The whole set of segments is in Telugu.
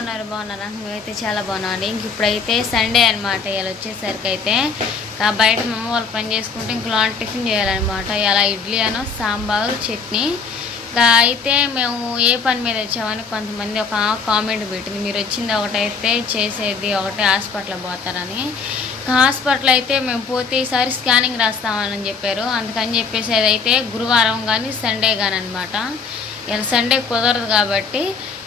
ఉన్నారు బాగున్నారా? మేమైతే చాలా బాగున్నామండి. ఇంక ఇప్పుడైతే సండే అనమాట ఇలా వచ్చేసరికి అయితే. బయట మేము వాళ్ళు పని చేసుకుంటే ఇంక లాంటి టిఫిన్ చేయాలన్నమాట. ఇలా ఇడ్లీ అనో సాంబారు చట్నీ. ఇంకా అయితే మేము ఏ పని మీద వచ్చామని కొంతమంది ఒక కామెంట్ పెట్టింది. మీరు వచ్చింది ఒకటైతే చేసేది ఒకటే హాస్పిటల్ పోతారని. హాస్పిటల్ అయితే మేము పోతే ఈసారి స్కానింగ్ రాస్తామని చెప్పారు. అందుకని చెప్పేసి అయితే గురువారం కానీ సండే కానీ అనమాట ఇలా సండే కుదరదు కాబట్టి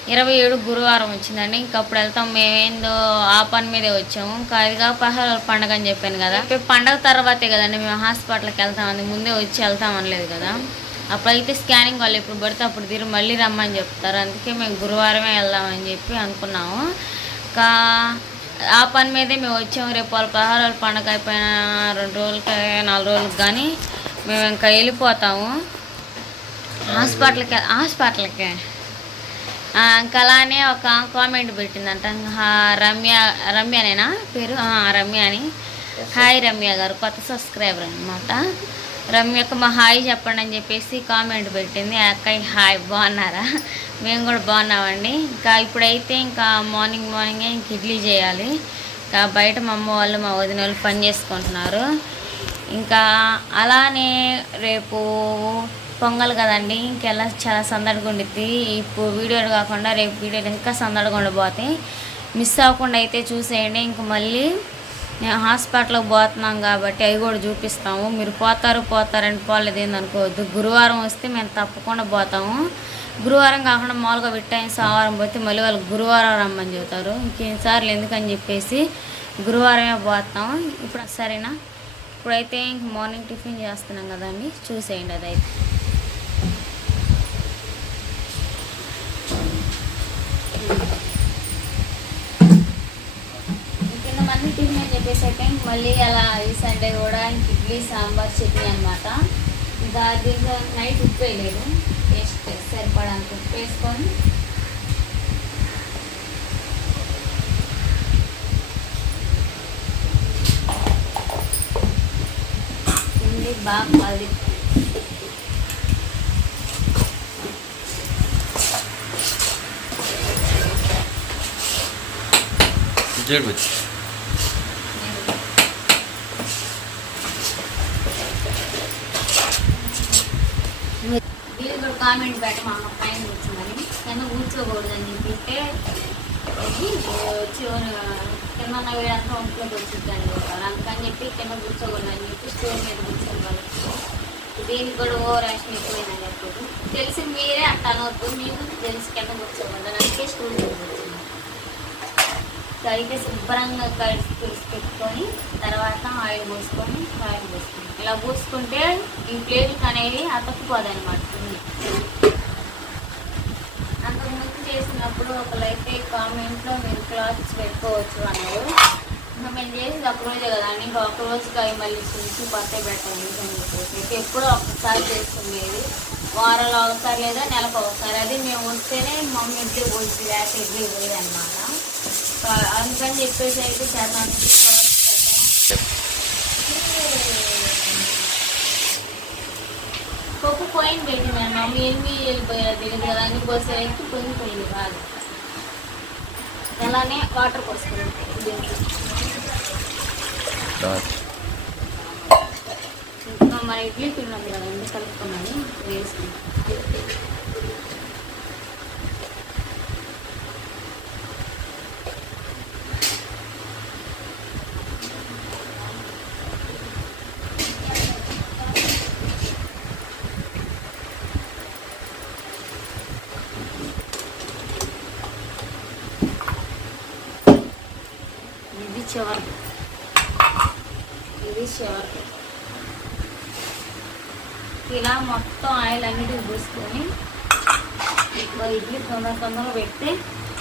ఇరవై ఏడు గురువారం వచ్చిందండి. ఇంక అప్పుడు వెళ్తాం. మేమేందో ఆ పని మీదే వచ్చాము. ఇంకా అదిగా పహాల పండగ అని చెప్పాను కదా. ఇప్పుడు పండగ తర్వాతే కదండి. మేము హాస్పిటల్కి వెళ్తామని ముందే వచ్చి వెళ్తాం అనలేదు కదా. అప్పుడైతే స్కానింగ్ వాళ్ళు ఎప్పుడు పడితే అప్పుడు తీరు మళ్ళీ రమ్మని చెప్తారు. అందుకే మేము గురువారమే వెళ్దామని చెప్పి అనుకున్నాము. ఇంకా ఆ పని మీదే మేము వచ్చాము. రేపు వాళ్ళ పహారాల పండగ అయిపోయిన రెండు రోజులకి నాలుగు రోజులకి కానీ మేము ఇంకా వెళ్ళిపోతాము. హాస్పిటల్కి హాస్పిటల్కి. ఇంకా అలానే ఒక కామెంట్ పెట్టిందంట. రమ్య రమ్యనేనా పేరు? రమ్య అని. హాయ్ రమ్య గారు. కొత్త సబ్స్క్రైబర్ అనమాట రమ్యకు మా హాయ్ చెప్పండి అని చెప్పేసి కామెంట్ పెట్టింది. ఆ అక్కయ్య హాయ్ బాగున్నారా? మేము కూడా బాగున్నామండి. ఇంకా ఇప్పుడైతే ఇంకా మార్నింగ్ మార్నింగే ఇంక ఇడ్లీ చేయాలి. ఇంకా బయట మా అమ్మ వాళ్ళు మా వదిన వాళ్ళు పని చేసుకుంటున్నారు. ఇంకా అలానే రేపు పొంగల్ కదండి. ఇంకెలా చాలా సందడిగా ఉండిద్ది. ఇప్పుడు వీడియోలు కాకుండా రేపు వీడియోలు ఇంకా సందడిగా ఉండబోతాయి మిస్ అవ్వకుండా అయితే చూసేయండి. ఇంక మళ్ళీ నేను హాస్పిటల్కి పోతున్నాం కాబట్టి అవి కూడా చూపిస్తాము. మీరు పోతారు పోతారని పోలేదు ఏందనుకోవద్దు. గురువారం వస్తే మేము తప్పకుండా పోతాము. గురువారం కాకుండా మామూలుగా పెట్టాయి సోమవారం పోతే మళ్ళీ వాళ్ళు గురువారం రమ్మని చెబుతారు. ఇంకేసార్లు ఎందుకని చెప్పేసి గురువారమే పోతాం. ఇప్పుడు సరేనా? ఇప్పుడైతే ఇంక మార్నింగ్ టిఫిన్ చేస్తున్నాం కదండి. చూసేయండి అదైతే కింద మంది సెకండ్ మళ్ళీ అలా ఈ సండే కూడా ఇంక ఇడ్లీ సాంబార్ చట్నీ అనమాట ఇంకా దీంట్లో నైట్ ఉప్పు వేయలేదు టేస్ట్ సరిపడానికి ఉప్పు వేసుకొని తిండి బాగా పది జడ్ వచ్చి వీళ్ళు కూడా కామెంట్ పెట్టమా అమ్మ పైన కూర్చోమని కింద కూర్చోకూడదని చెప్పితే వచ్చి కింద ఉన్న వీడంతా ఒంట్లోకి అందుకని చెప్పి కింద కూర్చోకూడదని చెప్పి స్టోర్ మీద కూర్చొని వాళ్ళు దీనికి కూడా ఓవర్ యాక్షన్ ఎక్కువైందని చెప్పారు తెలిసి మీరే అట్ట అనవద్దు మీకు తెలిసి కింద కూర్చోకూడదు. అందుకే స్టోర్ మీద కూర్చున్నాను అయితే శుభ్రంగా కలిసి పులుసు పెట్టుకొని తర్వాత ఆయిల్ పోసుకొని ఆయిల్ పోసుకొని ఇలా పోసుకుంటే ఈ ప్లేట్లకు అనేవి అతక్కుపోదు అనమాట అంతకు ముందు చేసినప్పుడు ఒకరైతే కామెంట్లో మీరు క్లాత్స్ పెట్టుకోవచ్చు అన్నారు. ఇంకా మేము చేసేది ఒక రోజే కదండి ఇంకా ఒక రోజుకి అవి మళ్ళీ చూసి కొత్త పెట్టండి అని చెప్పేసి. ఎప్పుడో ఒక్కసారి చేసుకునేది వారాలు ఒకసారి లేదా నెలకు ఒకసారి. అది మేము వస్తేనే మమ్మీ ఇడ్లీ పోసి లేక ఇడ్లీ పోయేది అనమాట అందుకని చెప్పేసి అయితే చేద్దాం పప్పు పోయింది పెట్టి మేము మమ్మీ ఎన్ని వెళ్ళిపోయారు తెలియదు కదా అన్ని పోసే పొంగి పోయింది బాగా. అలానే వాటర్ పోసుకోండి మన ఇడ్లీ తిన్నాం కదా ఎందుకు కలుపుకున్నాను? వేసుకుంటాం ఇది చివరి ఇది చివరి ఇలా మొత్తం ఆయిల్ అన్నిటికి పూసుకొని ఇడ్లీ తొందర తొందరగా పెడితే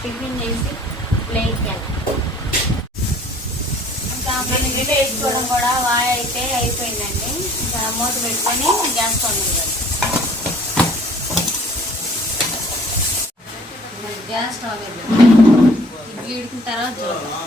టిఫిన్ చేసి ప్లేట్కి చేయాలి ఇంకా ఇడ్లీ వేసుకోవడం కూడా వాయ అయితే అయిపోయిందండి. ఇంకా మూత పెట్టుకొని గ్యాస్ పండుగ గ్యాస్ స్టవ్ ఇడ్లీ ఉడికిన తర్వాత చూద్దాం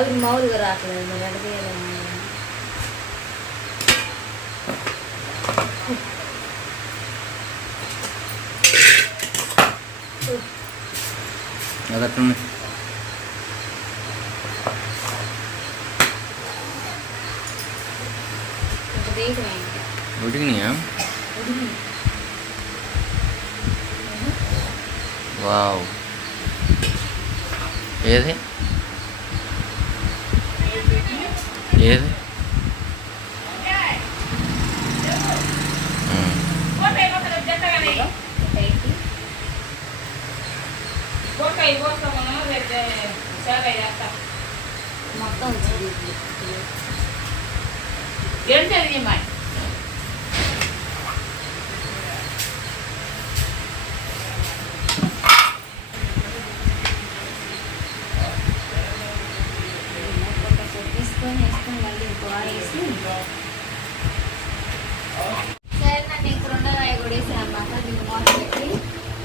ఆవిరి మామూలుగా రావట్లేదు మరి అడిగే అదట్లుంది దేంట్లో ఉడికినాయా వావ్ ఏది చేస్తా మొత్తం వచ్చింది ఏంటది మా తీసుకొని వేసుకొని మళ్ళీ ఇంకో వాడేసి సరే నన్ను ఇంక రెండో కాయ కూడా వేసి అన్నమాట దీన్ని మూత పెట్టి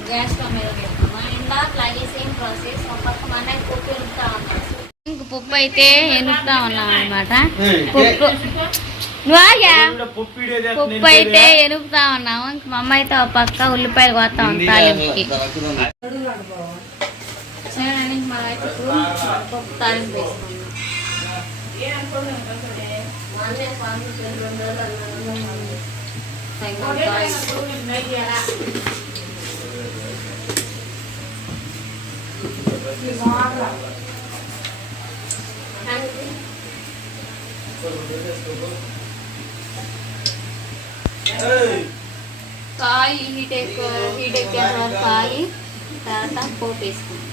గ్యాస్ స్టవ్ మీద పెడతామా ఇందా అట్లాగే సేమ్ ప్రాసెస్ ఒక పక్క పప్పు ఎనుకుతా పప్పు అయితే ఎనుకుతా ఉన్నాం అనమాట పప్పు పప్పు అయితే ఎనుకుతా ఉన్నాము ఇంక మా అమ్మ అయితే ఒక పక్క ఉల్లిపాయలు కోస్తా ఉంది తాలింపుకి. సరే మా అయితే పప్పు తాలింపు మా అన్నయ్య స్వామి రెండు రోజులు అన్నాడు. తగినంత కాయి హీట్ ఎక్కువ హీట్ ఎక్కే వరకు కాయి తర్వాత పోపు వేసుకుంటాం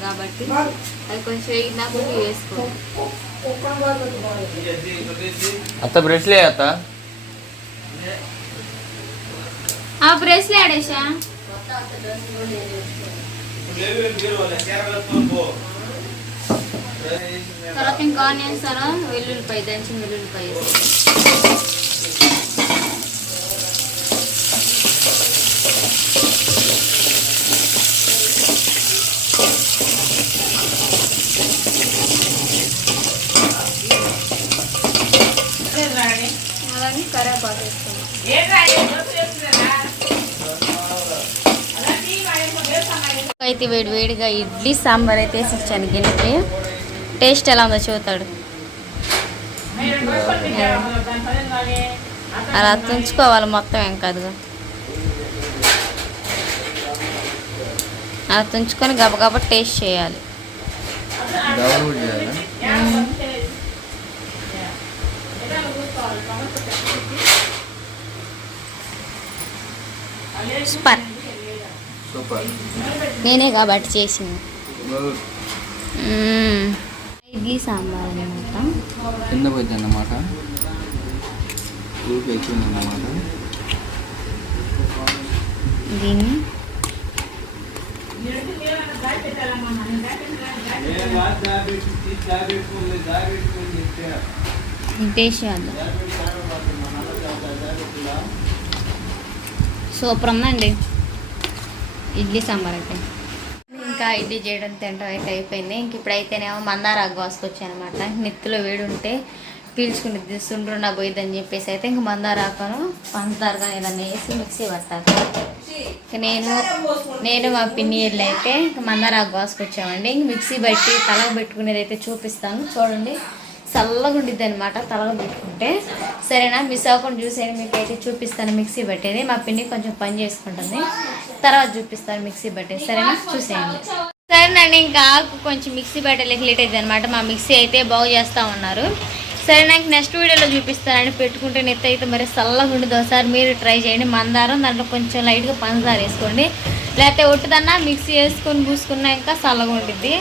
కాబట్టి అది కొంచెం వేగినా కూడా వేసుకోవాలి అత్త బ్రష్లే అత్త. ఆ బ్రేస్లే ఆడేసా తర్వాత ఇంకా ఆనియన్స్ అలా వెల్లుల్లిపాయ దంచిన వెల్లుల్లిపాయ అలాగే కరేపాకు అయితే వేడి వేడిగా ఇడ్లీ సాంబార్ అయితే వేసి ఇచ్చాను గిన్నెకి. టేస్ట్ ఎలా ఉందో చూతాడు. అలా తుంచుకోవాలి మొత్తం ఏం కాదుగా. అలా తుంచుకొని గబగబా టేస్ట్ చేయాలి డబల్ కూడా చేయాలా సూపర్. సూపర్. నేనే కాబట్టి చేసింది. ఇడ్లీ సాంబార్ అనమాట కింద పోయింది అన్నమాట. అన్నమాట. దీన్ని. చేద్దాం సూపర్ ఉందండి. ఇడ్లీ సాంబార్ అయితే. ఇంకా ఇడ్లీ చేయడం తినడం అయితే అయిపోయింది. ఇంక ఇప్పుడైతేనేమో మందారాకు కోసుకొచ్చాను అనమాట నెత్తిలో వేడి ఉంటే పీల్చుకుని నా పోయిద్దని చెప్పేసి అయితే ఇంక మందారాకును పంచదారగా ఏదన్నా వేసి మిక్సీ పట్టాలి. నేను నేను మా పిన్ని అయితే ఇంక మందారాకు కోసుకొచ్చామండి ఇంక మిక్సీ బట్టి తలకు పెట్టుకునేది అయితే చూపిస్తాను. చూడండి. చల్లగా ఉండిద్ది అనమాట తలగ పెట్టుకుంటే. సరేనా మిస్ అవ్వకుండా చూసేది మీకు అయితే చూపిస్తాను మిక్సీ పట్టేది మా పిన్ని కొంచెం పని చేసుకుంటుంది. తర్వాత చూపిస్తాను మిక్సీ పట్టేది సరేనా చూసేయండి. సరేనండి ఇంకా కొంచెం మిక్సీ పట్టలేక లేట్ అయింది అనమాట మా మిక్సీ అయితే బాగు చేస్తూ ఉన్నారు. సరే నాకు నెక్స్ట్ వీడియోలో చూపిస్తానండి పెట్టుకుంటే నెత్తి అయితే మరి చల్లగా ఉండదు ఒకసారి మీరు ట్రై చేయండి. మందారం దాంట్లో కొంచెం లైట్గా పంచదార వేసుకోండి. లేకపోతే ఒట్టుదన్నా మిక్సీ వేసుకొని పూసుకున్నా ఇంకా చల్లగా ఉంటుంది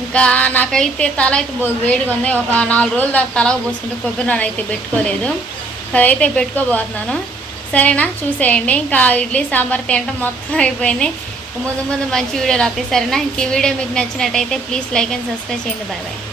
ఇంకా నాకైతే తల అయితే బో- వేడిగా ఉంది. ఒక నాలుగు రోజులు దాకా తల పోసుకుంటే కొబ్బరి నూనె అయితే పెట్టుకోలేదు. అదైతే పెట్టుకోబోతున్నాను. సరేనా? చూసేయండి. ఇంకా ఇడ్లీ సాంబార్ తినటం మొత్తం అయిపోయింది. ముందు ముందు మంచి వీడియోలు వస్తాయి. సరేనా? ఇంక ఈ వీడియో మీకు నచ్చినట్టయితే ప్లీజ్ లైక్ అండ్ సబ్స్క్రైబ్ చేయండి. Bye bye